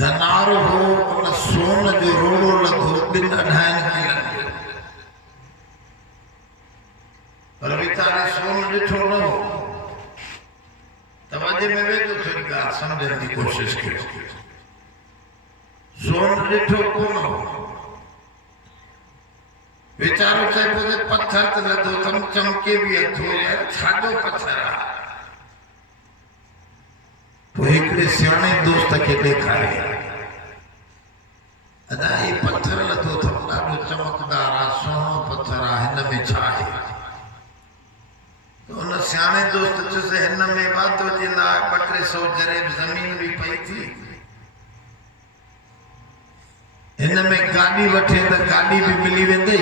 धनारो हो उन सोन जो रोड़ो लॻो ॿिन अढाइनि किलनि पर वीचारे सोन ॾिठो न हो तवजे में वेठो थोड़ी ॻाल्हि सम्झण जी कोशिश कयो सोन ॾिठो कोन हो वीचारो चए पियो त पत्थर त लधो तम चमके बि अथो यार छाजो पत्थर आहे पोइ हिकिड़े सियाणे दोस्त खे ॾेखारे अदा ही पत्थर लधो अथव ॾाढो चमकदार आहे सुहिणो पत्थर आहे हिन में छा आहे उन सियाणे दोस्त चयुसि हिन में वाधो जे लाइ 200-300 जरेब ज़मीन बि पई थी हिन में गाॾी वठे त गाॾी बि मिली वेंदी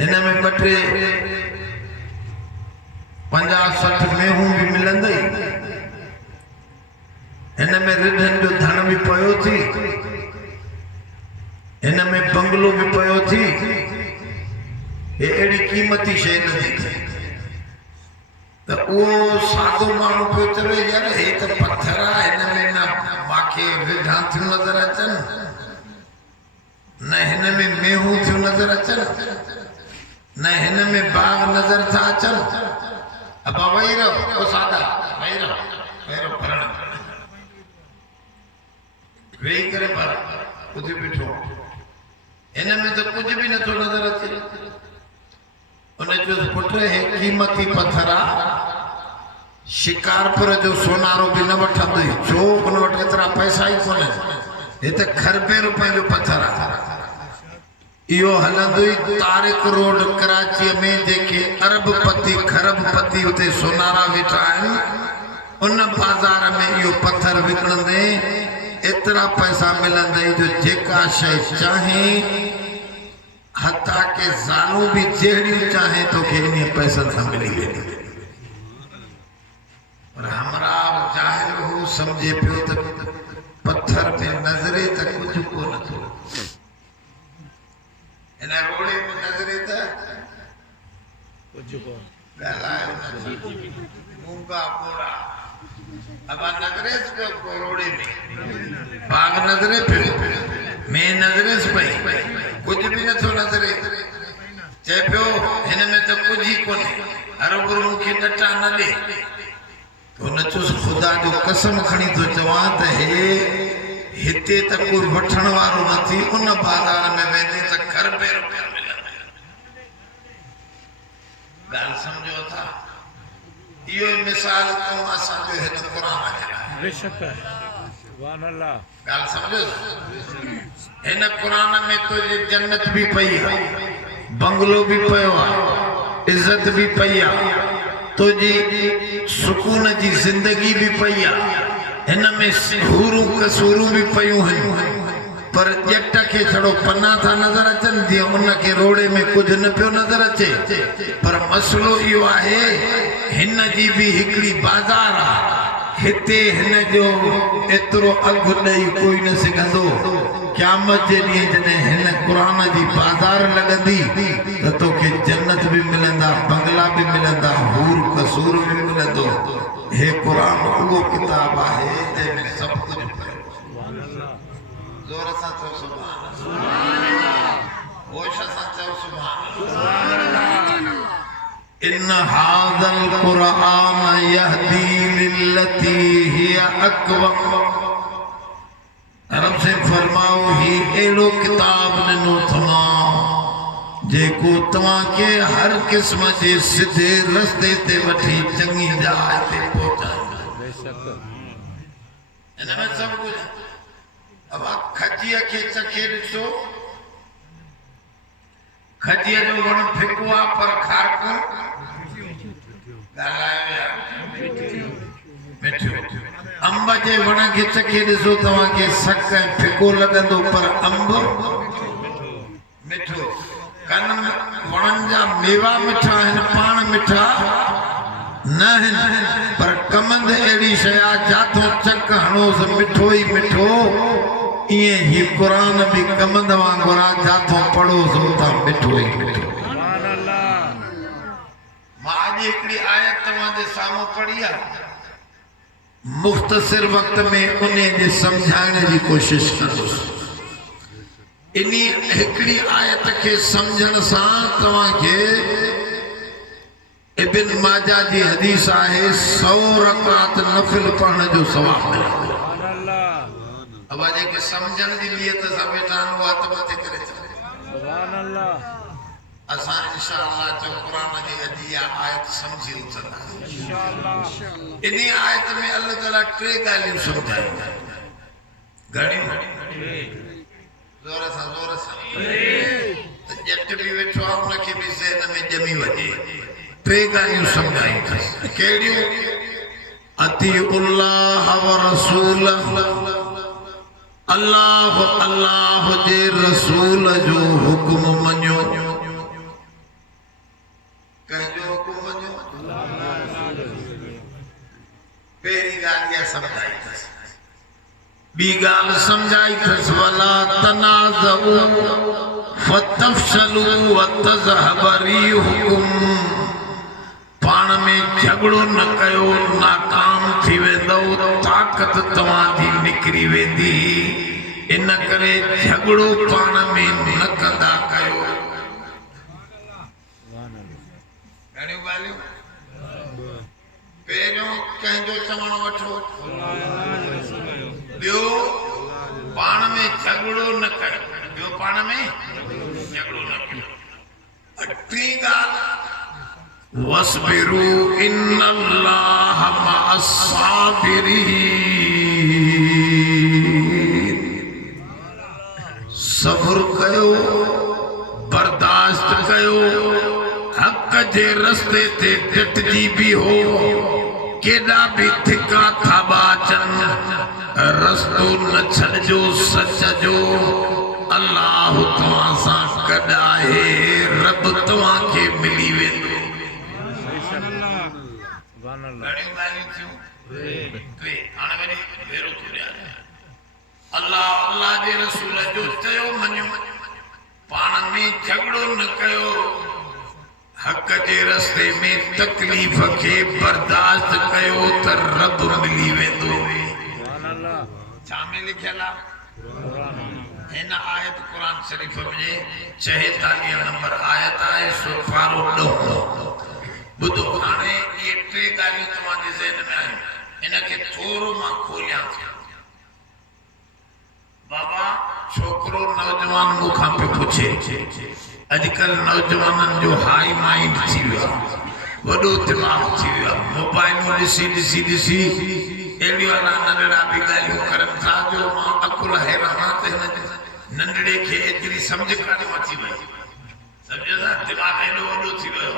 हिन में 50-60 मेहूं बि मिलंदी हिन में रिढनि जो धन बि पियो थी हिन में बंगलो बि पियो थी हे अहिड़ी क़ीमती शइ न थी त उहो सादो माण्हू पियो चवे यार हे त पत्थर आहे हिन में न मांखे रिढा थियूं नज़र अचनि न हिन में मेहूं थियूं नज़र अचनि न हिन में बाग नज़र था अचनि अबा वही रहो सादा वही रहो पढ़ण वेही करे पर कुझु ॿिठो हिन में त कुझु बि नथो नज़र अचे उन चयुसि पुट हे क़ीमती पत्थर आहे शिकारपुर जो सोनारो बि न वठंदुई छो उन वटि एतिरा पैसा ई कोन्हे हे त खरबे रुपए जो पत्थर आहे इहो हलंदुई तारिक रोड कराचीअ में जेके अरबपति खरबपति उते सोनारा वेठा आहिनि उन बाज़ार में इहो पत्थर विकिणंदे एतिरा पैसा मिलंदई जो जेका शइ चाहे हता के ज़ालूं भी जहिड़ियूं चाहे तो इन पैसनि सां मिली वेंदी पर हमरा जाहिल हू समझे पियो त पत्थर में नज़रे त कुझु कोन थो इन रोड़े में नज़रे त कुझु कोन ॻाल्हायो मूंगा पोड़ा अब नज़रे पियो रोड़े में बाग नज़रे पियो में नज़रे पई कुछ भी न थो नज़रे चए पियो हिन में त कुछ ही कोन्हे हर गुरु मूंखे डटा न ॾे तो न चुसि ख़ुदा जो कसम खणी थो चवां त हे हिते त कोई वठण वारो न थी उन बाज़ार में वेंदे त खरबे रुपया मिलंदा ॻाल्हि सम्झो था इहो मिसाल कयूं असांजो हिन क़ुरान आहे बेशक सुभान अल्लाह ॻाल्हि सम्झो इन कुरान में तुझे जन्नत भी पई है बंगलो भी पयो है इज्जत भी पई है तुझी सुकून जी जिंदगी भी पई है इन में हूरू कसूरू भी पयूं हैं पर जट के छड़ो पन्ना था नजर अचन दिया उनके रोड़े में कुछ न पियो नजर अचे पर मसलो इहो आहे हिन जी भी हिकड़ी बाजार है हिते हिन जो एतिरो अघु ॾेई कोई न सघंदो क़यामत जे ॾींहुं जॾहिं हिन क़ुरान जी बाज़ार लॻंदी त तोखे जन्नत बि मिलंदा बंगला बि मिलंदा हूर कसूर बि मिलंदो हे क़ुरान उहो किताब आहे जंहिंमें सभु कुझु पियो ज़ोर सां चओ सुभान अल्लाह होश सां चओ सुभान अल्लाह इन हाज़ल क़ुरान यहदी लिल्लती हिय अक़वम रब से फरमाओ ही एड़ो किताब ॾिनो तव्हां जेको तव्हां के हर किस्म जे सिधे रस्ते ते वठी चङी जाइ ते पहुचाईंदो बेशक इन में सब कुछ अब खजीअ खे चखे ॾिसो खजीअ जो वण फिको आहे पर खारको अंब जे वण खे चखे ॾिसो तव्हांखे सक ऐं फिको लॻंदो पर अंब मिठो कन वणनि जा मेवा मिठा आहिनि पाण मिठा न आहिनि पर कमंद अहिड़ी शइ आहे जाथो चक हणोसि मिठो ई मिठो ईअं ही क़ुरान बि कमंद वांगुरु आहे जाथो पढ़ोसि उतां मिठो ई मिठो मां अॼु हिकिड़ी आयत तव्हांजे साम्हूं पढ़ी आहे मुख्तसर वक्त में उन्हें जे समझाने की कोशिश करोस। इन्ही हिकड़ी आयत के समझण सा तवा के इब्न माजा जी हदीस आहे 100 रकात नफिल पढ़ने जो सवाब मिले। अब आज के समझण दी नियत सा बेटा बात मत करे। सुभान अल्लाह। असा इंशाअल्लाह जो कुरान जी अजिया आयत समझी उतरा इंशाअल्लाह। इन्ही आयत में अल्लाह ताला टे गालियों समझाई घणी जोर सा जट भी वेठो आ उनके भी ज़हन में जमी वजे। टे गालियों समझाई केड़ियों अतीउल्लाह व रसूल अल्लाह अल्लाह जे रसूल जो हुक्म मन्यो। कहजो हुक्म मन्यो पहली गाल या समझाई थस। बी गाल समझाई थस वला तनाज़उ फतफशलु व तज़हब रिहुकुम। पाण में झगड़ो न कयो नाकाम थी वेंदो ताकत तवां जी निकरी वेंदी। इन करे झगड़ो पाण में न कंदा कयो। घणियूं ॻाल्हियूं पहिरियों कंहिंजो चवण वठो ॿियो पाण में झगड़ो न कयो। ॿियो पाण में झगड़ो न कयो। टी ॻाल्हि वस्बिरु इन्नल्लाह मअस साबिरीन। सब्र कयो बर्दाश्त कयो। हक जे रस्ते ते टिटजी भी हो केड़ा भी थिका थाबा चन रस्तो न छड़जो सच जो। अल्लाह तवां सां गॾु आहे रब तवां खे मिली वेंदो। अल्लाह अल्लाह जे रसूल जो चयो मञो। पाण में झगड़ो न कयो। हक जे रस्ते में तकलीफ के बर्दाश्त कयो त रब मिली वेंदो। छा में लिखियल आहे हिन आयत कुरान शरीफ में 46 नंबर आयत आहे सुरफारो 9। बुधो हाणे ये टे गालियों तव्हांजे ज़हन में आहिनि। इनके थोरो मां खोलियां थो। बाबा छोकरो नौजवान मूंखां पे पुछे अजकल नौजवानन जो हाई माइंड थी वियो वडो दिमाग थी वियो। मोबाइलूं ॾिसी ॾिसी ॾिसी एड़ी वाला नंढड़ा भी गालियूं करन था जो मां अकुल हैरान त हिन नंढड़े खे एतिरी समझ कान अची वई। समझदा दिमाग एॾो वॾो थी वियो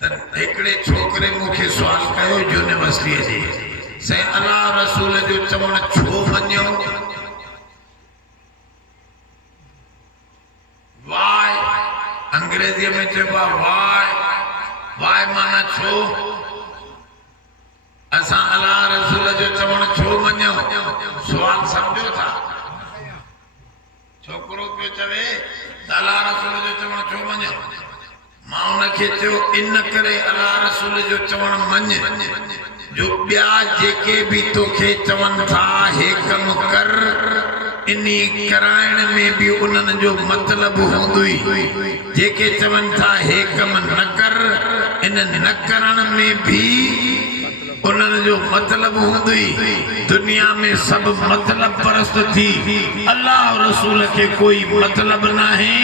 त हिकिड़े छोकरे मूंखे सवाल कयो यूनिवर्सिटीअ जे साईं अल्लाह रसूल जो चवण छो मञियो। वाय अंग्रेजी में चइबो आहे वाय। वाय माना छो। असां अल्लाह रसूल जो चवण छो मञियो। सवाल समझो था। छोकरो पियो चवे अल्लाह रसूल जो चवण छो मञियो। मां उनखे चयो इन करे अल्लाह रसूल जो चवण मञ जो ॿिया जेके भी तोखे चवन था हे कम कर इन्ही कराइण में भी उन्हनि जो मतलब हूंदुई। जेके चवन था हे कम न कर इन न करण में भी उन्हनि जो मतलब हूंदुई। दुनिया में सब मतलब परस्त थी अल्लाह रसूल के कोई मतलब न है।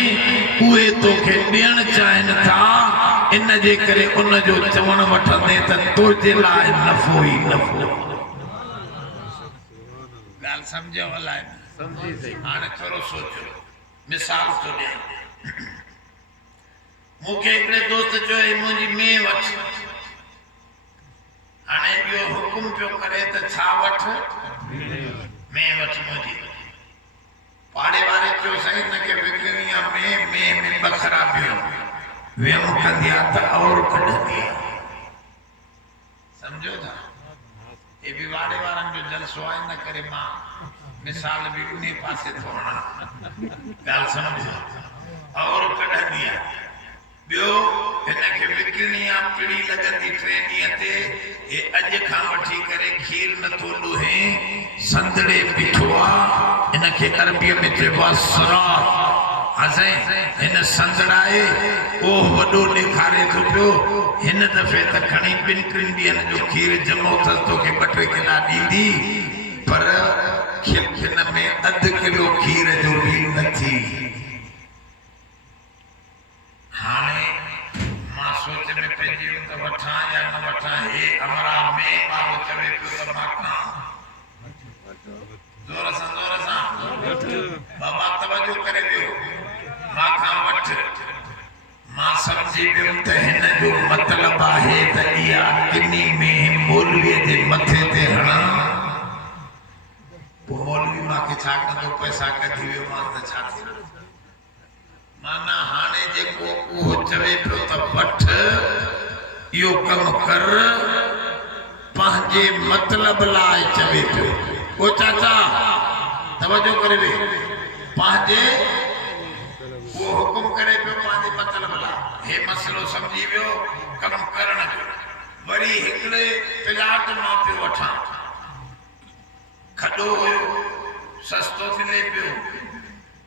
उहे तोखे ॾियण चाहिन था इन जे करे उन जो चवण वठंदे त तुंहिंजे लाइ नफ़ो ई नफ़ो। ॻाल्हि सम्झो अलाए समझी सही। हाणे थोरो सोचो मिसाल थो ॾियां। मूंखे हिकिड़े दोस्त चयो मुंहिंजी में वठ। हाणे इहो हुकुम पियो करे त छा वठ में वठ मुंहिंजी। पाड़े वारे चयो साईं हिनखे विकिणी आहे में बखरा पियो वेम कंदी आहे त और कढंदी आहे। सम्झो था ये भी वाड़े वारनि जो जलसो आहे न करे मां मिसाल भी उन पासे थो हणां। ॻाल्हि सम्झो और कढंदी आहे बियो हिनखे विकिणी आ पिड़ी लगंदी 3 ॾींहं ते ए अॼु खां वठी करे खीर नथो ॾोहे संदड़े बीठो आ हिनखे अरबीअ में चइबो आहे सरात असां हिन संदड़ाए ओ वॾो ॾेखारे थो पियो हिन दफ़े त खणी 2-3 ॾींहंनि जो खीर जमो अथसि तोखे 2-3 किला ॾींदी पर हिन में अधु किलो खीर जो बि नथी हाणे मां सोच में पइजी वियुमि त वठां या न वठां हे अमरा में माण्हू चवे पियो त मां खां ज़ोर सां बाबा तवजो करे वियो मां खां वठ मां सम्झी वियुमि त हिन जो मतिलबु आहे त इहा किनी में मौलवीअ जे मथे ते हणा पोइ मौलवी मूंखे छा कंदो पैसा कढी वियो मां त छा थींदो माना हाणे जेको उहो चवे पियो त वठ इहो कमु कर पंहिंजे मतिलब लाइ चवे पियो ओ चाचा तवजो करे वे पंहिंजे वो हुकुम करे पियो पंहिंजे मतिलब लाइ हे मसलो समझी वियो कमु करण जो वरी हिकिड़े प्लाट मां पियो वठां खॾो हुयो सस्तो मिले पियो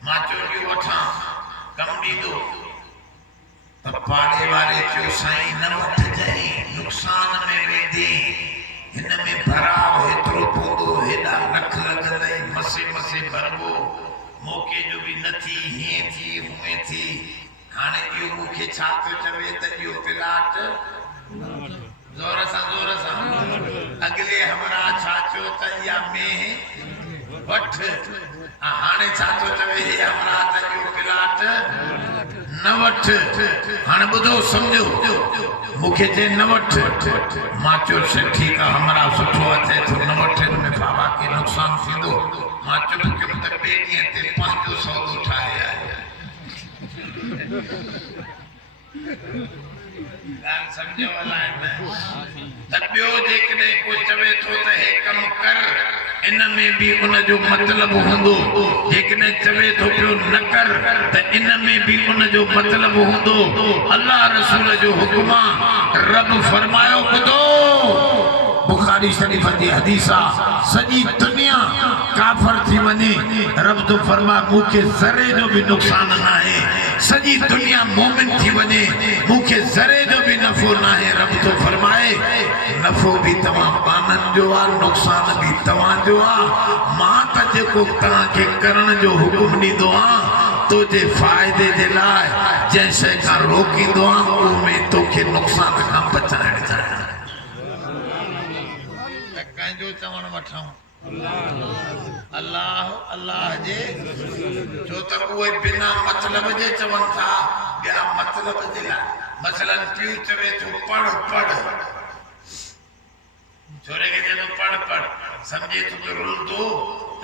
मां चयो वठां कमु ॾींदो त पाड़े वारे चयो साईं न वठिजांइ नुक़सान में वेंदी हिन में भराव हेतिरो पवंदो हेॾा लख लॻंदई मसे भरबो मौक़े जो बि न थी हीअं थी हूअं थी हाणे इहो मूंखे छा पियो चवे त इहो प्लाट ज़ोर सां अॻिले हमरा छा चयो त इहा में वठ हाणे छा थो चवे हे हमरा त इहो प्लाट न वठ हाणे ॿुधो सम्झो मूंखे चए न वठ मां चयो ठीकु आहे हमरा सुठो अचे थो न वठ हिन में बाबा खे नुक़सानु थींदो मां चयो त ॿिए ॾींहं ते पंहिंजो सौदो ठाहे आयो ॻाल्हि सम्झो अलाए न त ॿियो जेकॾहिं को चवे थो त हे कमु कर इन में भी उन जो मतलब होंदो जेकने चवे तो पियो न कर त इन में भी उन जो मतलब होंदो अल्लाह रसूल जो हुक्म रब फरमायो ॿुधो बुखारी शरीफ जी हदीसा सजी दुनिया काफर थी वने रब तो फरमा मुखे जरे जो भी नुकसान ना है सजी दुनिया मोमिन थी वने मुखे जरे जो भी नफो ना है रब तो फरमाए नफो भी तमाम पानन जो आ नुकसान भी तवा जो आ मां त जेको ता के करण जो हुकुम दीदो आ तो जे फायदे जे लाए जैसे का रोकी दो आ ओ में तो के नुकसान का बचाइण चाहे जो चवण वठाऊं अल्लाह अल्लाह जे जो त उहे बिना मतलब जे चवन था या मतलब जे ला मसलन पियो चवे तो पढ़ छोरे के जो पढ़ समझे तो रुलदो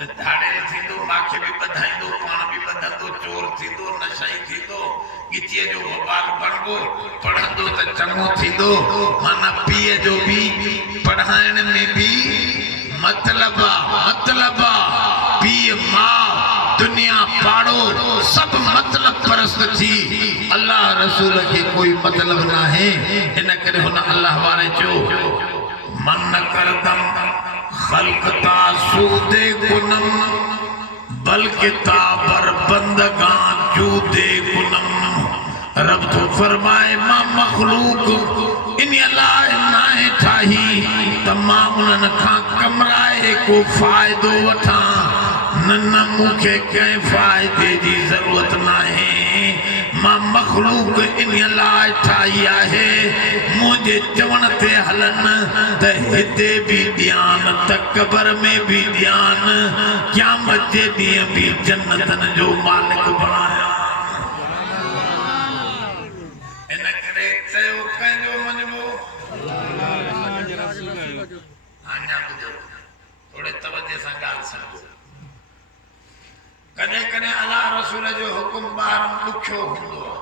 त धाड़े थींदो माखे भी बधाईंदो पाण भी बधंदो चोर थींदो नशाई थींदो गिचे जो वबाल बनबो पढ़ंदो त चंगो थींदो माना पीए जो भी पढ़ाइण में भी मतलब पीए मां दुनिया पाड़ो सब मतलब परस्त थी अल्लाह रसूल के कोई मतलब ना है इन करे हुन अल्लाह वारे जो मन करदम खल्कता सूदे गुनम बल्कि ताबर बंदगा जूदे गुनम रब तो फरमाए मां मखलूक इन अल्लाह नाहे ठाही तमाम उन खां कमराए को फायदो वठा न मुखे के फायदे जी जरूरत नाहे मां मखलूक इन अल्लाह ठाही आहे मुझे चवण ते हलन त हिते भी ध्यान त कब्र में भी ध्यान क़यामत जे ॾींहुं भी जन्नतन जो मालिक बणाया इन करे चयो कंहिंजो मञबो अञा ॿुधो थोड़े तवजे सां ॻाल्हि सम्झो कॾहिं कॾहिं अल्लाह रसूल जो हुकुम ॿारनि ॾुखियो हूंदो आहे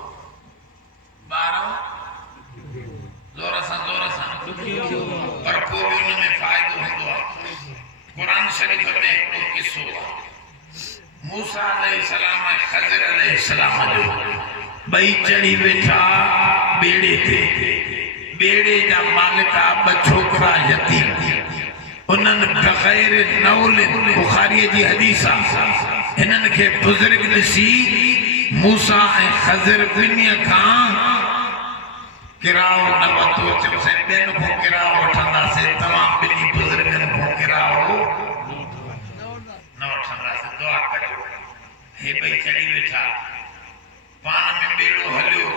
ॿारनि ज़ोर सां पर पोइ बि हुन में फ़ाइदो हूंदो आहे क़ुरान शरीफ़ में हिकिड़ो किस्सो आहे मूसा अलैहिस्सलाम ऐं ख़ज़र अलैहिस्सलाम जो बई चढ़ी वेठा बेड़े ते बेड़े जा मालिका ब छोकरा यतीम उन्हनि बग़ैर नौल बुखारी जी हदीस हिननि खे बुज़ुर्ग ॾिसी मूसा ऐं ख़ज़र ॿिन्हीअ खां किराओ न वरितो चयोसीं ॿियनि खां किराओ वठंदासीं तव्हां ॿिन्ही बुज़ुर्गनि खां किराओ न वठंदासीं दुआ कजो हे ॿई चढ़ी वेठा पाण में बेड़ो हलियो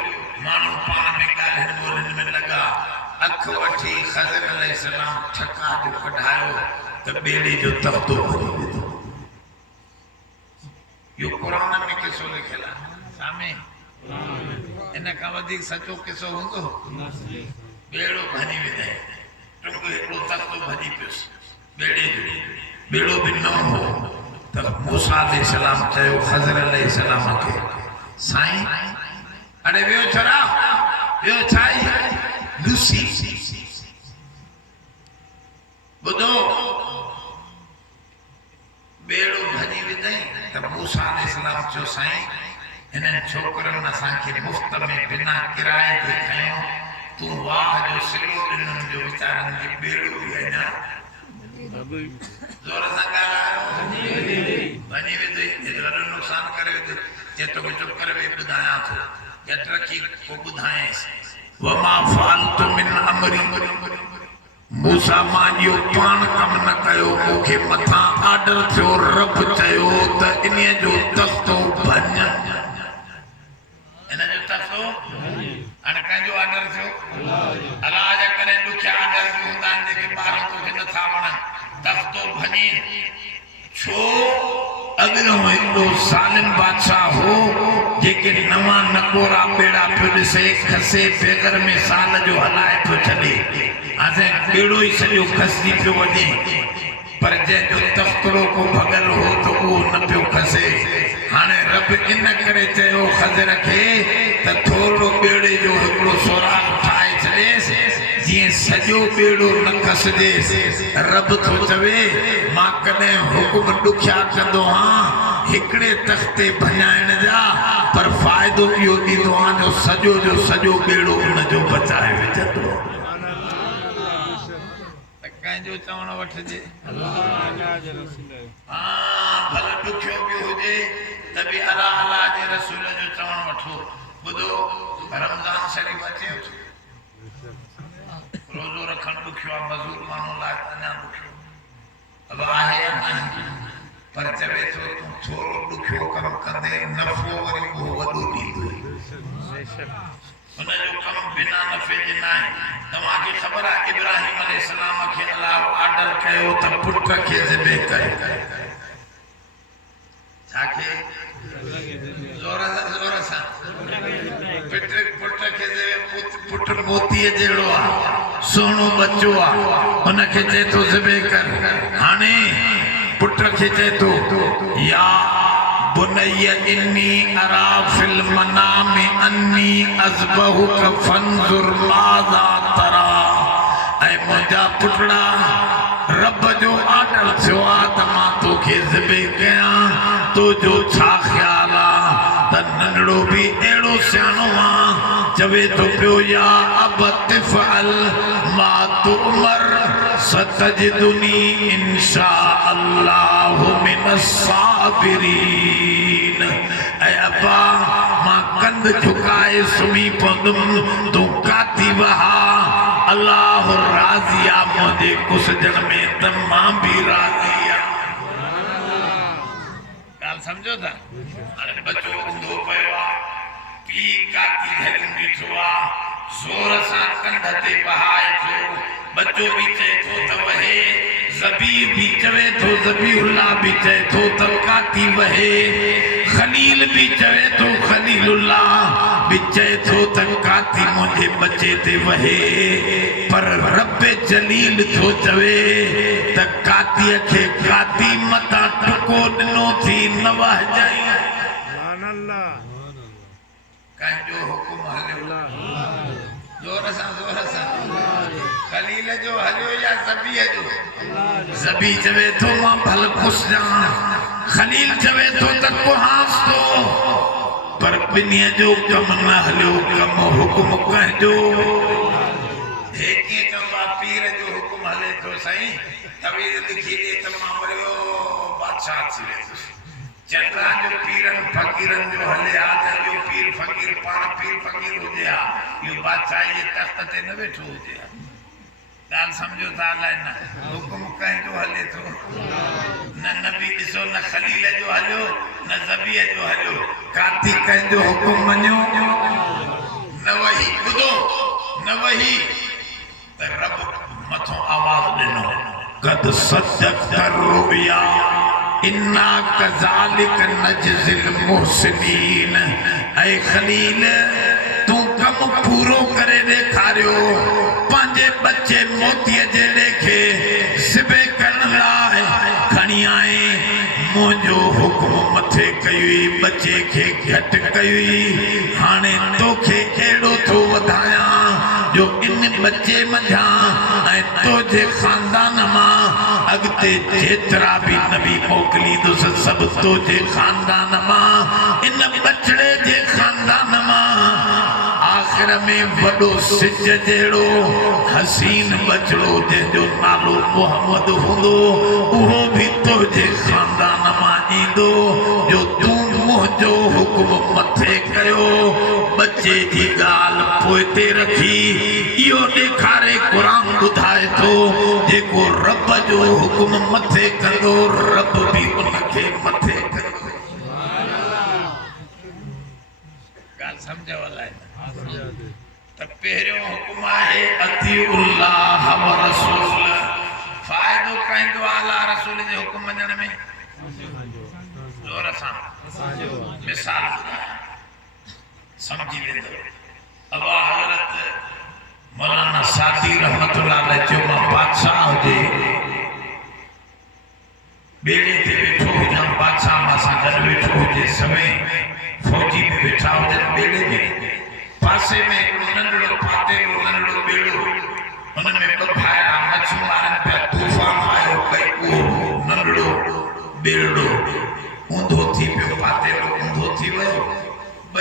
माण्हू पाण में ॻाल्हियुनि ॿोलियुनि में लॻा अख वठी ख़ज़र अलैहिस्सलाम ठका जो कढायो त बेड़े जो तख़्तो भरी विधो यो क़ुरान में किसो लिखियल आहे सामे इन खां वधीक सचो किसो हूंदो बेड़ो भरी विधई टुंग हिकिड़ो तख़्तो भरी पियुसि बेड़े जो बेड़ो बि न हो त मूसा अलैहिस्सलाम चयो ख़ज़र अलैहिस्सलाम खे साईं अरे वियो छड़ा वियो छाई लूसी बुधो बेड़ो भरी विधई त मूसा अलैहिस्सलाम चयो साईं इन्हनि छोकरनि असांखे मुफ़्त में बिना किराए जे खयो तूं वाह जो सिलो ॾिननि जो वीचारनि खे बेड़ो बि अञा ज़ोर सां ॻाल्हायो भॼी विधई एॾो नुक़सान करे विधई चेतो चुप करे वेही ॿुधायां थो झट रखी पोइ ॿुधायसि वमा फालतु मिन अमरी मूसा मां इहो पाण कमु न कयो मूंखे मथां आर्डर थियो रब चयो त इन्हीअ जो तख़्तो भञ इन जो तख़्तो हाणे कंहिंजो आर्डर थियो अलाह जा करे ॾुखिया आर्डर बि हूंदा आहिनि जेके ॿार तोखे नथा वणनि तख़्तो भञे छो अॻिलो हिकिड़ो सालिम बादशाह हो जेके नवां नकोरा बेड़ा पियो ॾिसे खसे बेगर में साल जो हलाए पियो छॾे असां बेड़ो ई सॼो खसी पियो वञे पर जंहिंजो तख़्तरो को भॻल हो त उहो न पियो खसे हाणे रब इन करे चयो ख़ज़र खे त थोरो बेड़े जो हिकिड़ो सोराख़ ठाहे छॾेसि जीअं सॼो बेड़ो न खसिजेसि रब थो चवे मां कॾहिं हुकुम ॾुखिया कंदो आहियां हिकिड़े तख़्ते भञाइण जा पर फ़ाइदो इहो ॾींदो आहियां जो सॼो बेड़ो उनजो बचाए विझंदो कंहिंजो चवण वठिजे भले ॾुखियो बि हुजे त बि अलाह अलाह जे रसूल जो चवण वठो ॿुधो रमज़ान शरीफ़ अचे थो रोज़ो रखणु ॾुखियो आहे मज़दूर माण्हू लाइ अञा ॾुखियो अब आहे या न पर चवे थो तूं थोरो ॾुखियो कमु कंदे नफ़ो वरी उहो वॾो ॾींदो हुनजो कमु बिना नफ़े जे न आहे तव्हांखे ख़बर आहे इब्राहिम अलैहिस्सलाम खे अलाह ऑर्डर कयो त पुट खे ज़िबे करे छाखे ज़ोर सां पुट खे पुट मोतीअ जहिड़ो आहे सोनो बच्चो आहे हुनखे चए थो ज़िबे कर हाणे पुट खे चए थो या बुनैया इन्नी अरा फिल मनामि अन्नी अज़बहुक फंजुर माज़ा तरा ऐं मुंहिंजा पुटड़ा रब जो ऑर्डर थियो आहे त मां तोखे ज़िबे कयां तुंहिंजो छा ख़्यालु आहे त नंढड़ो बि अहिड़ो सियाणो आहे चवे थो पियो या अबतिफ़ अल मा तुमर सतजिदुनी इंशा अल्लाहु मिनस साबिरीन ऐं अब्बा मां कंध झुकाए सुम्ही पवंदुमि तूं काथी वहा अल्लाह राज़ी आहे मुंहिंजे कुसजण में त मां बि राज़ी आहियां ॻाल्हि सम्झो था हाणे बच्चो ऊंधो पियो आहे पीउ काथी धरियूं बीठो आहे ज़ोर सां कंध ते बहाए थो बच्चो भी चए थो त वहे ज़बी भी चवे थो ज़बीउल्लाह भी चए थो त काथी वहे खलील भी चवे थो खलीलुल्लाह भी चए थो त काथी मुंहिंजे बच्चे ते वहे पर रब जलील थो चवे त कातीअ खे काती मथां टुको ॾिनो थी न वहजाई कंहिंजो हुकुम हलियो ज़ोर सां खलील जो हलियो या ज़बीअ जो ज़बी चवे थो मां भल खुश जां खलील चवे थो त कुहास थो पर बिन्हीअ जो कम न हलियो कम हुकुम कंहिंजो हे कीअं चवंदो आहे पीर जो हुकुम हले थो साईं तवीर लिखी ॾे त मां वरियो बादशाह थी वेंदुसि चंद्रा जो पीरन फकीरन जो हले आ त इहो पीर फकीर पाण पीर फकीर हुजे हा इहो बादशाह जे तख़्त ते न वेठो हुजे हा ॻाल्हि सम्झो था अलाए न हुकुम कंहिंजो हले थो न नबी ॾिसो न खलील जो हलियो न ज़बीअ जो हलियो काती कंहिंजो हुकुम मञियो न वही ॿुधो न वही त रब मथो आवाज़ ॾिनो कद सदक़त रुया इन्ना कज़ालिक नजज़िल मुहसिनीन ऐ खलील तू कम पूरो करे ॾेखारियो पंहिंजे बच्चे मोतीअ जे ॾेखे सिबे करण लाइ खणी आए मुंहिंजो हुकुम मथे कई बच्चे खे घटि कई हाणे तोखे अहिड़ो थो वधायां जो इन बच्चे मंझां ऐं तुंहिंजे ख़ानदान मां अॻिते जेतिरा बि नबी मोकिलींदुसि सभु तुंहिंजे ख़ानदान मां इन बचड़े जे ख़ानदान मां आख़िर में वॾो सिज जहिड़ो हसीन बचड़ो जंहिंजो नालो मोहम्मद हूंदो उहो बि तुंहिंजे ख़ानदान मां ईंदो जो तूं मुंहिंजो हुकुम मथे कयो बच्चे जी ॻाल्हि पोइ ते रखी इहो ॾेखारे क़ुर ॿुधाए थो जेको रब जो हुकुम मथे कंदो रब बि उनखे मथे कंदो ॻाल्हि सम्झो अलाए त पहिरियों हुकुम आहे अतीउल्लाह व रसूल फ़ाइदो कंहिंजो अल्लाह रसूल जे हुकुम मञण में ज़ोर सां मिसाल समझी वेंदो अल्लाह हज़रत मौलाना सादी रहमतुल्लाह अलैह जो मां बादशाह हुजे बेड़े ते वेठो हुजां बादशाह मां सां गॾु वेठो हुजे समय फौजी में वेठा हुजनि बेड़े में पासे में हिकिड़ो नंढड़ो फाटेलो नंढड़ो बेड़ो हुन में ॿ भाइरा मच्छी मारनि पिया तूफ़ान आयो भई उहो नंढड़ो बेड़ो ऊंधो थी पियो फाटेलो ऊंधो थी वियो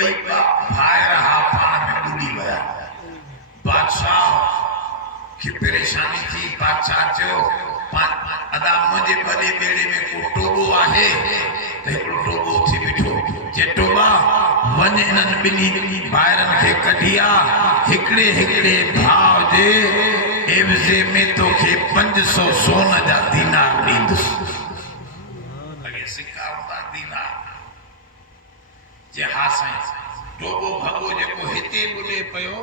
ॿई भाइर हा पाण में ॿुॾी विया बादशाह खे परेशानी थी बादशाह चयो अदा मुंहिंजे वॾे बेड़े में को टोबो आहे त हिकिड़ो टोबो थी बीठो जे टोबा वञ इन्हनि ॿिन्ही भाइरनि खे कढी आ हिकिड़े हिकिड़े भाउ जे एवज़े में तोखे 500 सोन जा दीनार ॾींदुसि अॻे सिका हूंदा दीनार जे हा साईं टोबो भॻो जेको हिते ॿुॾे पियो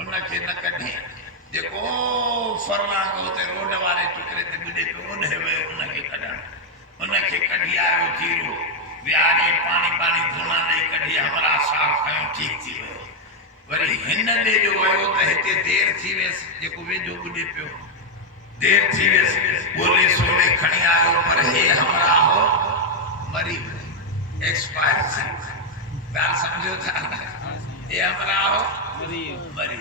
उनखे न कढे जेको फरलांग हुते रोड वारे टुकड़े ते ॿुॾे पियो ओॾे वियो उनखे कढण उनखे कढी आयो जीरो विहारे पाणी धुना ॾेई कढी हमरा साफ़ कयो ठीकु थी वियो वरी हिन ॾे जो वियो त हिते देरि थी वियसि जेको वेझो ॿुॾे पियो देरि थी वियसि ॻोल्हे सोले खणी आयो पर हे हमरा हो मरी एक्सपायर थी ॻाल्हि सम्झो था हे हमरा हो मरी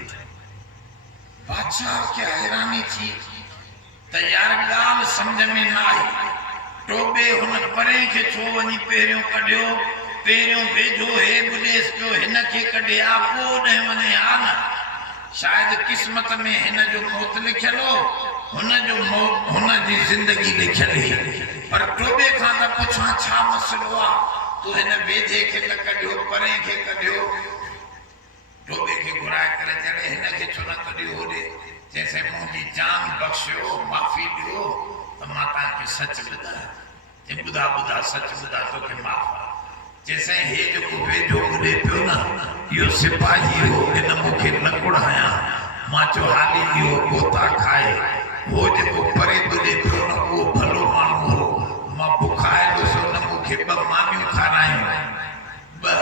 बादशाह खे हैरानी थी त यार ॻाल्हि सम्झ में न आई टोबे हुन परे खे छो वञी पहिरियों कढियो पहिरियों वेझो हे ॿुॾेसि पियो हिन खे कढे आ पोइ ॾे वञे हा न शायदि क़िस्मत में हिन जो मौत लिखियल हो हुन जी ज़िंदगी लिखियल हुई पर टोबे खां त पुछां छा मसइलो आहे तूं हिन वेझे खे न कढियो परे खे कढियो टोबे खे घुराए करे चढ़े हिन खे छो न कढियो होॾे जैसे मुंहिंजी जान बख़्शियो माफ़ी ॾियो त मां तव्हांखे सच ॿुधायां जे ॿुधा सच ॿुधा तोखे माफ़ आहे जैसे हे जेको वेझो ॿुॾे पियो न इहो सिपाही हो हिन मूंखे लकुड़ हयां मां चयो हाली इहो गोता खाए हो जेको परे ॿुॾे पियो न उहो भलो माण्हू हो मां बुखारियोसि हुन मूंखे 2 मानियूं खारायूं 2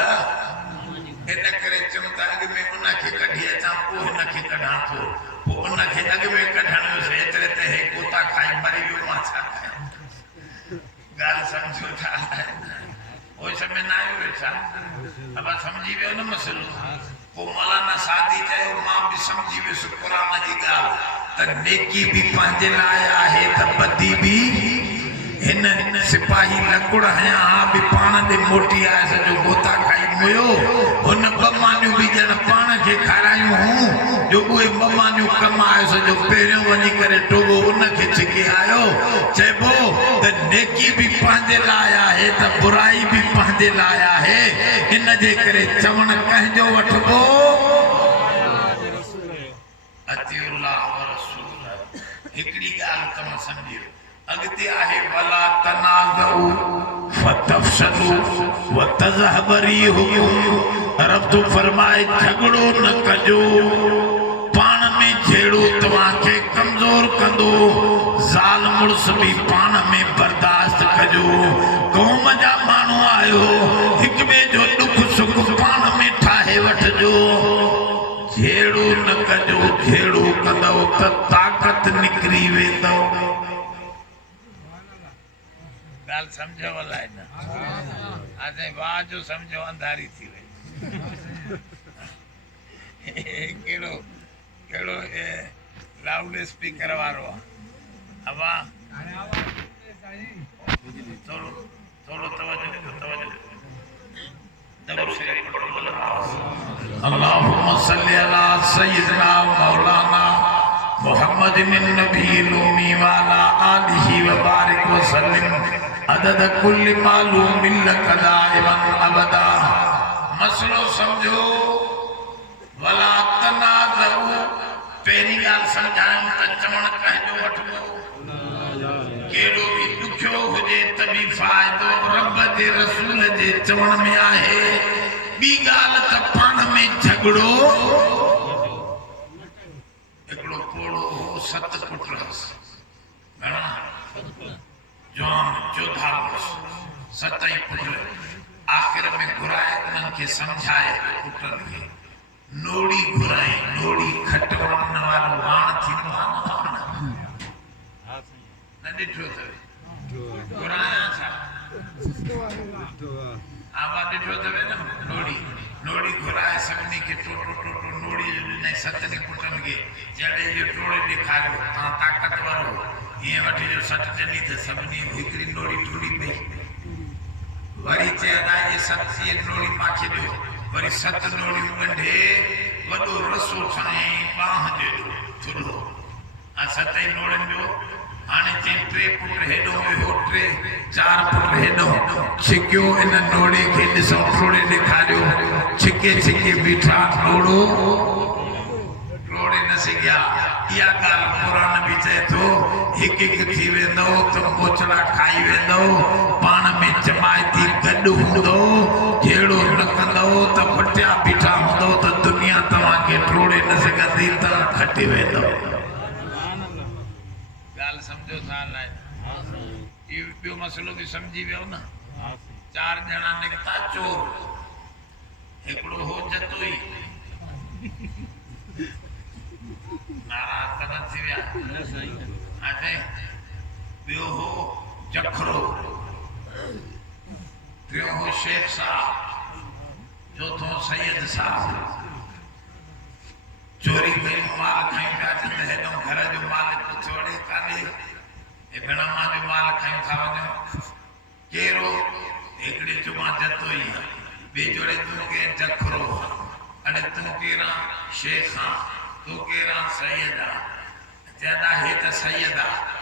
इन करे चऊं त अॻु में उनखे कढी अचां पोइ हिनखे कढां थो पोइ उनखे अॻु में कढण वियुसि एतिरे ते हे गोता खाई मरी वियो मां छा कयां ॻाल्हि सम्झो था पोइ समय न आयो छा अब सम्झी वियो न मसइलो पोइ मौलाना सादी चयो मां बि सम्झी वियुसि क़ुर जी ॻाल्हि त नेकी बि पंहिंजे लाइ आहे त बदी बि हिन सिपाही लकुड़ हयां हा बि पाण ॾे मोटी आयसि जो गोता खाई हुयो हुन बमानियूं बि ॼण पाण खे खारायूं हूं जो उहे बमानियूं कमाए सॼो पहिरियों वञी करे टोगो उनखे छिके आयो चइबो त नेकी बि पंहिंजे लाइ आहे त बुराई बि पंहिंजे लाइ आहे इन जे करे चवण कंहिंजो वठिबो अतिउल्लाह व रसूल हिकड़ी ॻाल्हि तव्हां सम्झियो अॻिते आहे वला तनाज़उ फतफशलू व तज़हब रिहुकुम रब तो फरमाए झगड़ो न कजो पाण में झेड़ो तव्हांखे कमज़ोर कंदो ज़ाल मुड़स भी पाण में बर्दाश्त कजो क़ौम जा माण्हू आयो हिक ॿिए जो दुख सुख पाण में ठाहे वठजो झेड़ो न कजो झेड़ो कंदो त ताक़त निकिरी वेंदो गाल समझो वाला है ना असे वाह जो समझो अंधारी थी वे केड़ो केड़ो लाउड स्पीकर वारो हवा थोड़ो थोड़ो तवज्जो अल्लाहुम्मा सल्ली अला सय्यिदना मौलाना मुहम्मद मिन नबील उम्मी वाला आलिही व बारिक व सल्लिम अदद कुल्ल मालूम लक दाइमन अबदा मसलो समझो वला तनाज़उ पहिरीं ॻाल्हि सम्झायूं त चवण कंहिंजो वठिबो केॾो बि ॾुखियो हुजे त बि फ़ाइदो रब जे रसूल जे चवण में आहे ॿी ॻाल्हि त पाण में झगड़ो हिकिड़ो कोड़ो हो 7 पुट घणा जवान जोधा 7 पुट आखिर में घुराए उन्हनि खे सम्झाए पुटनि खे नोड़ी घुराई नोड़ी खट वणन वारो वाण थींदो आहे न ॾिठो अथव घुराया छा आवा ॾिठो अथव न नोड़ी नोड़ी घुराए सभिनी खे टोटो टोटो नोड़ी ॾिनई 7 पुटनि खे जॾहिं इहो टोड़े ॾेखारियो तव्हां ताक़त वारो हीअं वठी जो 7 ॾिनी त सभिनी हिकिड़ी नोड़ी टुरी पई वरी चइबा इहे 7 इहे नोड़ी मूंखे ॾियो वरी 7 नोड़ियूं ॻंढे वॾो रसो ठाहे बाह जो थुल्हो 7 नोड़ियुनि जो हाणे चई 3 पुट हेॾो वियो 4 पुट हेॾो छिकियो इन नोड़े खे ॾिसो टोड़े ॾेखारियो छिके छिके बीठा नोड़ो टोड़े न सघिया इहा ॻाल्हि क़ुरान बि चए थो हिकु हिकु थी वेंदो त मोचड़ा खाई वेंदो पाण में जमायती गॾु हूंदो जहिड़ो न कंदो त पटिया बीठा हूंदो त दुनिया तव्हांखे टोड़े न सघंदी त खटी वेंदो ॻाल्हि सम्झो था लाइ इहो ॿियो मसइलो बि सम्झी वियो न 4 ॼणा निकिता चोर हिकिड़ो हो जतोई नाराज़ त न थी विया ॿियो हो जखरो टियों हो शेख साहब चौथों सैयद साहब चोरी कई माल खई पिया त हेॾो घर जो मालिक छोड़े कान्हे घणा मां जो माल खई था वञो कहिड़ो हिकिड़े जो मां जतो ई ॿिए जोड़े तूं के जखरो अने तूं केरा शेख तूं केरा सैयद चवंदा हे त सैयद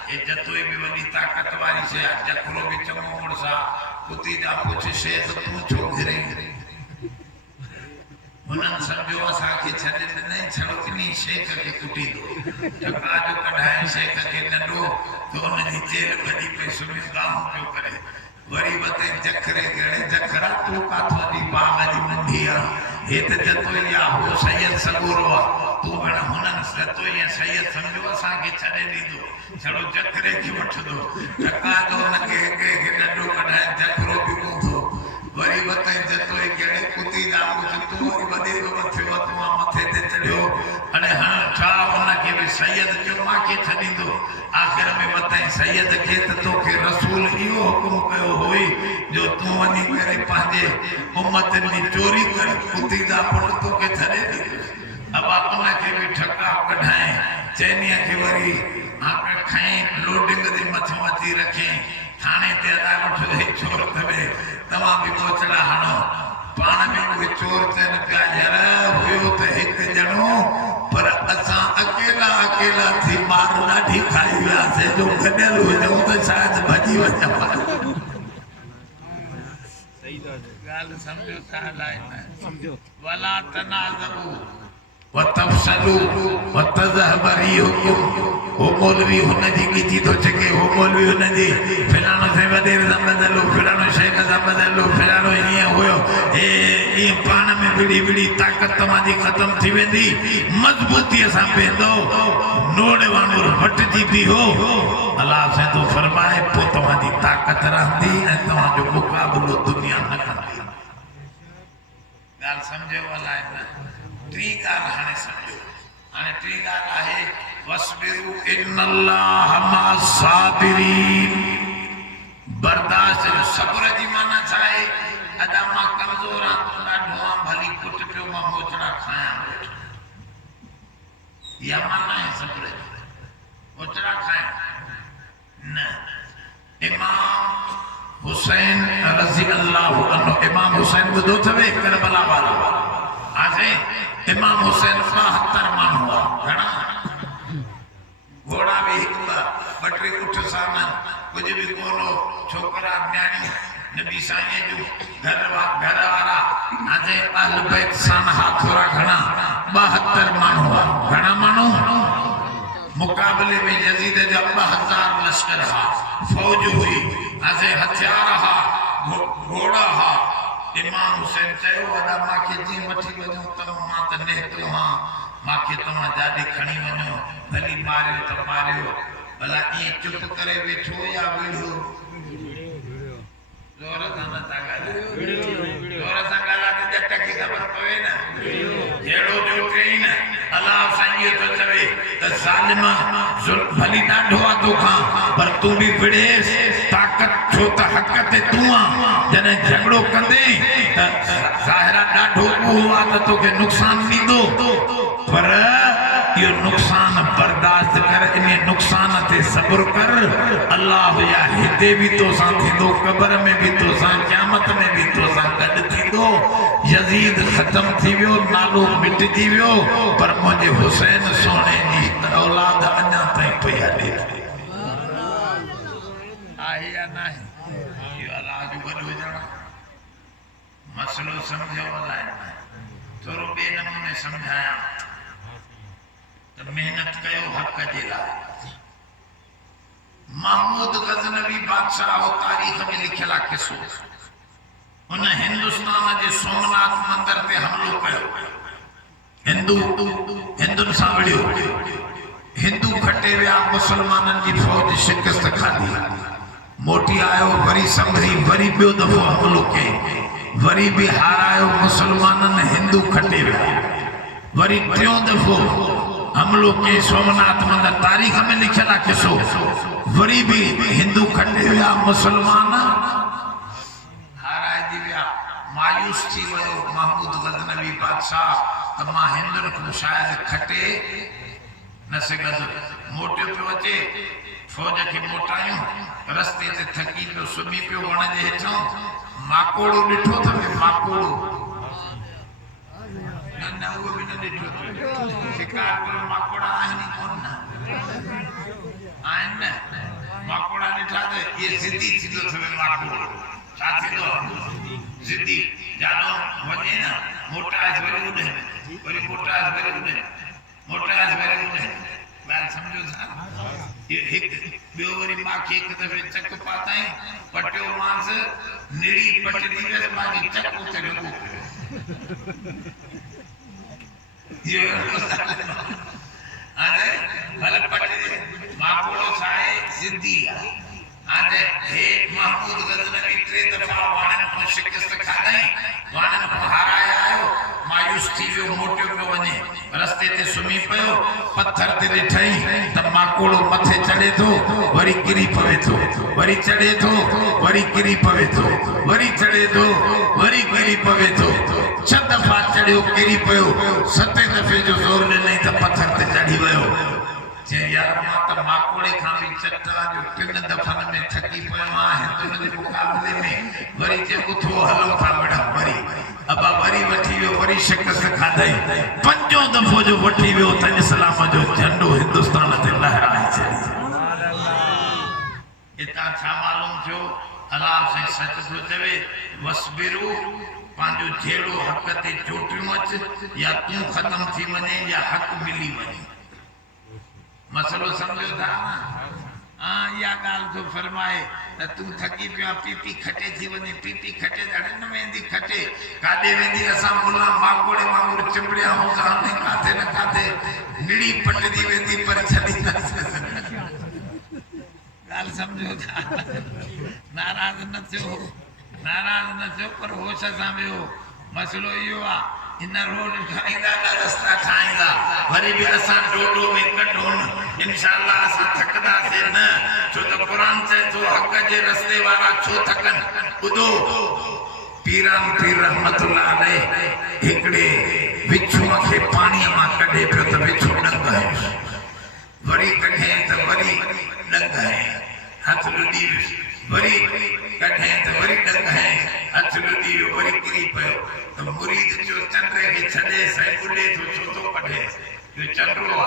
हे जतोई बि वॾी ताक़त वारी शइ आहे जखरो बि चङो मुड़ुस आहे कुती जा पुछ शेख तूं छो घिरे हुननि सम्झो असांखे छॾे ॾिनई छड़ो इन शेख खे कुटींदो टका जो कढाए शेख खे नंढो त हुनजी जेल भॼी पई सुम्ही गाहूं पियो करे वरी वते जखरे गणे जखरा तूं काथो जी बाग जी मंडी आहे हे त जतोई आहे हो सैयद सगोरो आहे तूं भेण हुननि जतोई सैयद सम्झो असांखे छॾे ॾींदो छड़ो जखरे खे वठंदो टका जो हुनखे हिकु नंढो कढाए जखरो बि हूंदो वरी वते जतोई गणे कुती जा कुझु तूं वरी वॾे थियो तूं मथे ते चढ़ियो अने हाणे छा हुनखे बि सैयद जो मूंखे छॾींदो आख़िर में वते सैयद खे त तोखे रसूल इहो हुकुम कयो हुई जो तूं वञी करे पंहिंजे उम्मतनि जी चोरी कर कुती जा पुट तोखे छॾे ॾींदो अब उनखे बि ठका कढाए चइनीअ खे वरी खई लोडिंग जे मथां अची रखी थाणे ते अदा वठो हे छोर अथव तव्हां बि मोचड़ा हणो पाण में उहे चोर थियनि पिया यार हुयो त हिकु ॼणो पर असां अकेला अकेला थी मार ॾाढी खाई वियासीं जो गॾियल हुजऊं त शायदि भॼी वञूं ॻाल्हि सम्झो छा लाइ सम्झो वला तनाज़उ वतफसलू वतज़हब रिहुकुम वो मौलवी हुनजी ॻिची थो चके वो मौलवी हुनजी फलाणो से वॾेर सां ॿधल हो फलाणो शेख सां ॿधल हो फलाणो हीअं हुयो हे ईअं पाण में विड़ी विड़ी ताक़त तव्हांजी ख़तम थी वेंदी मज़बूतीअ सां वेंदो नोड़ वांगुरु हटिजी बीहो अलाह सेंदो फरमाए पोइ तव्हांजी ताक़त रहंदी ऐं तव्हांजो मुक़ाबिलो दुनिया न कंदी ॻाल्हि सम्झो अलाए न टी ॻाल्हि हाणे सम्झो हाणे टी ॻाल्हि आहे वस्बिरु इन्नल्लाह मअस्साबिरीन बर्दाश्त सब्र जी माना छा आहे अदा मां कमज़ोर आहियां तूं ॾाढो आहे भली कुट पियो मां मोचड़ा खायां इहा माना आहे सब्र जी मोचड़ा खायां न इमाम हुसैन रज़ी अल्लाह अन्हु इमाम हुसैन ॿुधो अथव करबला वारा आसे इमाम हुसैन 72 माण्हू हुआ घणा घोड़ा भी हिकु ॿ टे उठ सामान कुछ भी कोनो छोकरा न्याणी नबी साईं जो घर वारा आसे अहल बैत सानहा थोड़ा घणा 72 माण्हू हुआ घणा माण्हू मुकाबले में यजीद जा 2000 लश्कर हा फौज हुई आसे हथियार हा घोड़ा हा इमाम हुसैन चयो वॾा मांखे जीअं वठी वञो त मां त निहतो हां मांखे तव्हां जाॾे खणी वञो भली मारियो त मारियो भला ईअं चुप करे वेठो या वेठो ज़ोर सां नथा ॻाल्हायो ज़ोर सां ॻाल्हाए त ॼट खे ख़बर पवे न जहिड़ो जो ट्रेन अलाह साईं थो चवे त ज़ालिम भली ॾाढो आहे तोखां पर तूं बि विड़ेस ताक़त छो त हक़ ते तूं आहे जॾहिं झगड़ो कंदे त ज़ाहिरा ॾाढो उहो आहे त तोखे नुक़सान ॾींदो पर इहो नुक़सान बर्दाश्त कर इन नुक़सान ते सब्र कर अल्लाह या हिते बि तोसां थींदो क़ब्र में बि तोसां क़यामत में बि तोसां गॾु थींदो यजीद ख़त्म थी वियो नालो मिटिजी वियो पर मुंहिंजे हुसैन सोने जी औलाद अञा ताईं पई हले आहे या न आहे इहो अलाह जो गॾु हुजणु मसइलो सम्झो अलाए थोरो ॿिए नमूने सम्झायां त मेहनत कयो हक़ जे लाइ महमूद गज़नवी बादशाह हो तारीख़ में लिखियल आहे किसो उन हिंदुस्तान जे सोमनाथ मंदिर ते हमलो कयो हिंदुनि सां विड़ियो हिंदू खटे विया मुसलमाननि जी फौज शिकस्त खाधी मोटी आयो वरी संभरी वरी ॿियो दफ़ो हमलो कयो वरी भी हारायो मुसलमाननि हिंदू खटे विया वरी टियों दफ़ो हमलो के सोमनाथ मंदिर तारीख में लिखियल आहे किसो वरी भी हिंदू खटे विया मुसलमान हाराइजी विया मायूस थी वियो महमूद गज़नवी बादशाह त मां हिंदुनि को शायद खटे न सघंदो मोटियो पियो अचे फौज खे मोटायूं रस्ते ते थकी पियो सुम्ही पियो वण जे हेठां माकोड़ो ॾिठो अथव माकोड़ो न उहो बि न ॾिठो शिकार कयो माकोड़ा आहिनि कोन न आहिनि न माकोड़ा ॾिठा त इहे ज़िदी थींदो अथव माकोड़ो छा थींदो ज़िदी जानो वञे न मोटाइस वरी उॾे वरी मोटाइस वरी उॾे मोटाइस वरी उॾे ॻाल्हि सम्झो था हिकु ॿियो वरी मांखे हिकु दफ़े चक पाताईं पटियो मांस निड़ी पटजी वियसि मांखे चक उते लॻो हाणे भले पटजे माकोड़ो छा आहे ज़िदी आहे हाणे हे महमूद गज़नवी 3 दफ़ा वाणनि खां शिकस्त खाधई वाणनि खां हाराए आयो मायूस थी वियो मोटियो पियो वञे रस्ते ते सुम्ही पियो पत्थर ते ॾिठई त माकोड़ो मथे चढ़े थो वरी किरी पवे थो वरी चढ़े थो वरी किरी पवे थो वरी चढ़े थो वरी किरी पवे थो 6 दफ़ा चढ़ियो किरी पियो 7 दफ़े जो ज़ोर ॾिनई त पत्थर ते चढ़ी वियो जे यार मां त माकोड़े खां भी चटरा जो 3 दफ़न में थकी पयो आहे हिंदुनि जे मुक़ाबले में वरी जे उथो हलो था बड़ा वरी अबा वरी वठी वियो वरी शिकस्त खाधई 5 दफ़ो जो वठी वियो त इस्लाम जो झंडो हिंदुस्तान ते लहराए छॾी इता छा मालूम थियो अल्लाह से सच थो चवे वसबिरू पांजो जेड़ो हक ते चोटियूं अच या तू खत्म थी वने या हक मिली वने मसलो समझो था हां या गाल तो फरमाए तू थकी पिया पीपी खटे थी वने पीपी खटे दड़न में वेंदी खटे काडे वेंदी असा मुल्ला माकोड़े वांगुर चिंबड़िया हो सामने काथे न काथे निड़ी पटदी वेंदी पर छडी न गाल समझो था नाराज न थियो पर होश सां वियो मसलो इहो आ इन रोड ठाहींदा न रस्ता ठाहींदा वरी भी असां डोडो में कढूं इंशाअल्लाह असां थकदासीं न छो त कुरान चए थो हक जे रस्ते वारा छो थकन ॿुधो पीरान पीर रहमतुल्लाह अलैह हिकड़े विछुआ खे पाणीअ मां कढे पियो त विछो डंग वरी कढे त वरी डंग हथ लुॾी वरी कढे त वरी डंग हथ लुॾी वरी किरी पियो तो मुरीद जो चंद्रे के छड़े साईं बुले तो छोतो कढे जो चंद्रो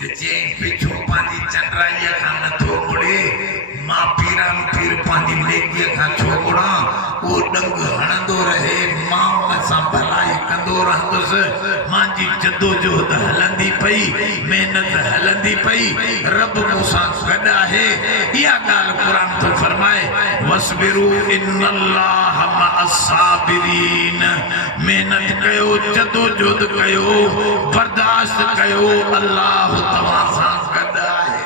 ते जे पिछो पानी चंद्राई खां नथो मुड़े मां पीरान पीर पानी लेकी खां छोकड़ा वो डंग हणंदो रहे मां उन सां भलाई कंदो रहंदुस मां जी जदो जोहद हलंदी पई मेहनत हलंदी पई रब मूंसां गड आहे इहा गाल कुरान तो फरमाए वसबिरू इन्नल्लाह मअस्साबिरीन मेहनत कयो जदो जोहद कयो बर्दाश्त कयो अल्लाह तव्हां सां गड आहे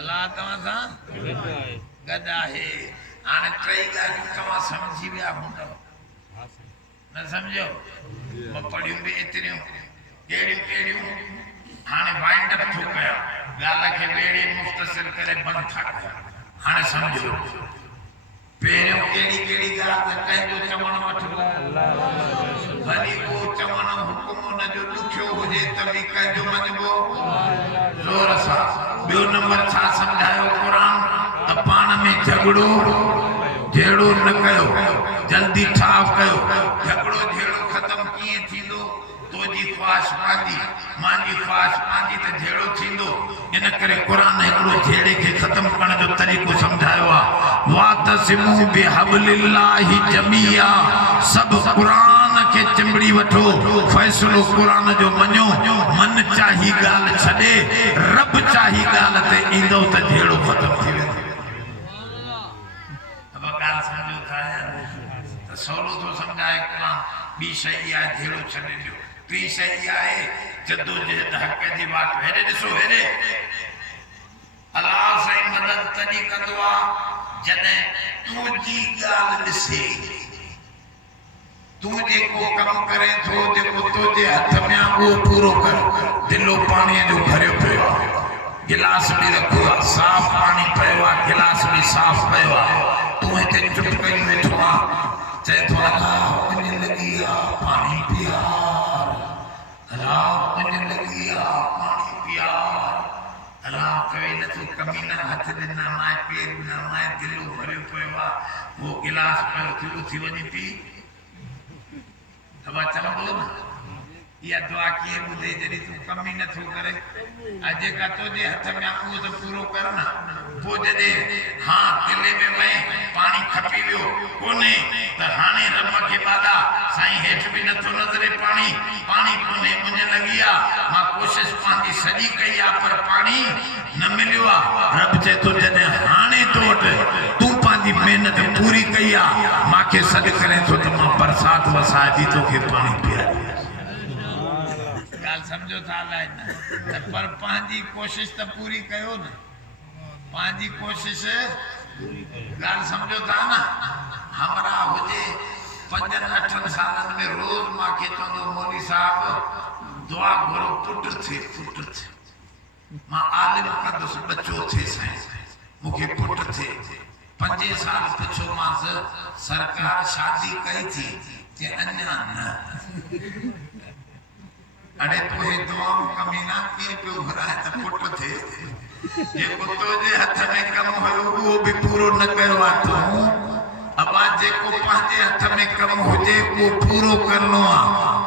अल्लाह तव्हां सां गड आहे हाणे टई ॻाल्हियूं तव्हां समझी विया हूंदव न समझो मां पढ़ियूं बि एतिरियूं कहिड़ियूं हाणे वाइंड अप थो कयां ॻाल्हि खे ॿेड़ी मुख़्तसिर करे बंदि था कयां हाणे समझो पहिरियों कहिड़ी ॻाल्हि त कंहिंजो चवणु वठिबो वरी को चवणु हुकुम हुनजो ॾुखियो हुजे त बि कंहिंजो मञिबो ज़ोर सां ॿियो नंबर छा सम्झायो क़ुरान त पाण में झगड़ो जहिड़ो न कयो जल्दी ठाव कयो झगड़ो जहिड़ो ख़त्म कीअं थींदो तोजी ख्वाहिश पंहिंजी मुंहिंजी ख्वाहिश पंहिंजी त जहिड़ो थींदो इन करे क़ुरान हिकिड़ो जहिड़े खे ख़त्म करण जो तरीक़ो सम्झायो आहे वातसिमू बिहब्लिल्लाहि जमीआ सभु क़ुरान के चिंबड़ी वठो फैसलो कुरान जो मञो मन चाही गाल छडे रब चाही गाल ते ईंदो त जेड़ो खत्म थी वेंदो अब गाल समझो था त सोलो तो समझाए कुरान बी सही आहे जेड़ो छडे जो टी सही आहे जदोजहद हक जी बात हेरे ॾिसो हेरे अल्लाह साईं मदद तॾहिं कंदो आहे जॾहिं तुंहिंजी ॻाल्हि ॾिसे तू जेको कम करे थो जेको तुझे हथ में वो पूरो कर दिलो पानी जो भरियो पियो गिलास भी रखो साफ पानी पियो गिलास भी साफ पियो तू हिते चुप कई वेठो चए थो अल्लाह वञ लगी पानी पिया अल्लाह वञ लगी पानी पिया अल्लाह कवे न तू कमीना हथ ॾिना माए पेर ॾिना माए दिलो भरियो पियो वो गिलास पियो थी उथी वञी पी अब चवंदो न या दुआ कीअं ॿुधे जॾहिं तूं कम ई नथो करे जेका तुंहिंजे हथ में आहे उहो त पूरो कर न पोइ जॾहिं हा दिले में वए पाणी खपी वियो कोन्हे त हाणे रब खे ॿाॾा साईं हेठि बि नथो नज़रे पाणी कोन्हे मुंहिंजे लॻी आहे मां कोशिशि पंहिंजी सॼी कई आहे पर पाणी न मिलियो आहे रब चए थो जॾहिं हाणे तो वटि तूं पंहिंजी महिनत पूरी कई आहे मूंखे सॾु करे थो त मां बरसात वसाए दी तोखे पाणी पीआरे गाल समझो था अलाए न पर पंहिंजी कोशिश त पूरी कयो न पंहिंजी कोशिश गाल समझो था न हमरा हुजे 5-8 सालन में रोज मूंखे चवंदो मौली साहब दुआ घुरो पुट थे मां आलिम कंदुसि बच्चो थे साईं मूंखे पुट थे 5 साल पिछो मां सरकार शादी कई थी जे अञा न अरे तू हे दुआ कमीना की पे घुराए त पुट थे ये कुत्तो जे हथ में कम हुयो वो भी पूरो न कयो आ तो अब आज जेको पंहिंजे हथ में कम हुजे वो पूरो करनो आ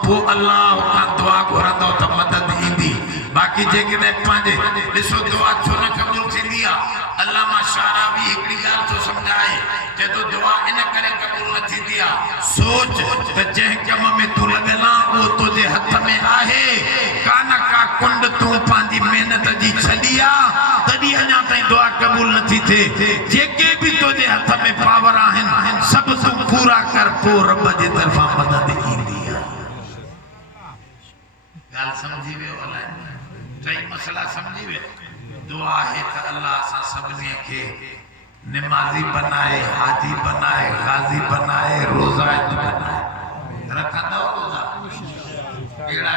पो अल्लाह का दुआ घुरंदो त मदद ईंदी बाकी जेकॾहिं पंहिंजे ॾिसो दुआ छो न क़बूल थींदी आ अल्लामा शारावी हिकड़ी ॻाल्हि थो सम्झाए जे तो दुआ इन करे क़बूल न थींदी आ सोच त जंहिं कम में तू लॻल आ वो तुंहिंजे हथ में आहे कान का कुंड तू पंहिंजी महिनत जी छॾी आ तॾहिं अञा ताईं दुआ क़बूल नथी थिए जेके बि तुंहिंजे हथ में पावर आहिनि सभु तू पूरा कर पोइ रब जे तरफ़ां मदद ईंदी आ ॻाल्हि सम्झी वियो अलाए टई मसला सम्झी वियो दुआ है त अल्लाह असां सभिनी खे नमाज़ी बनाए हाजी बनाए गाजी बनाए रोज़ा बनाए रखंदो रोज़ा अहिड़ा